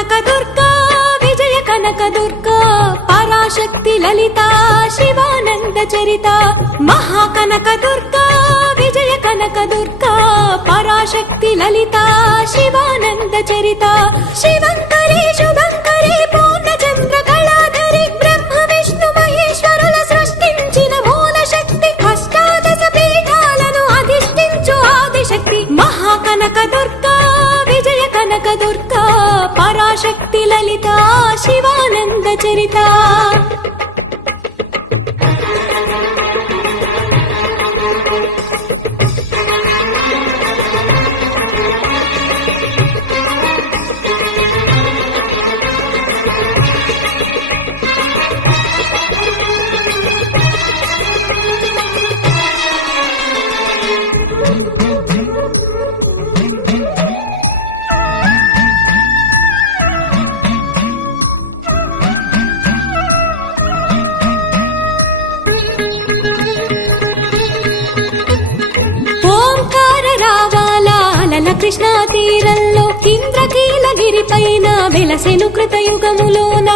కనకదుర్గా విజయ కనకదుర్గా పరాశక్తి లలిత శివానంద చరిత మహాకనకదుర్గా విజయ కనకదుర్గా పరాశక్తి లలిత శివానంద చరిత శివంకరి శుభంకరి పూర్ణచంద్ర కళాధరి బ్రహ్మ విష్ణు మహేశ్వరుల సృష్టించిన మూల శక్తి అష్టాదశ పీఠాలను అధిష్ఠించు ఆదిశక్తి మహాకనకదుర్గా విజయ కనకదుర్గా పరాశక్తి లలిత శివానంద చరిత కృష్ణా తీరంలో ఇంద్రకీలగిరి పైన వెలసెను కృతయుగములోన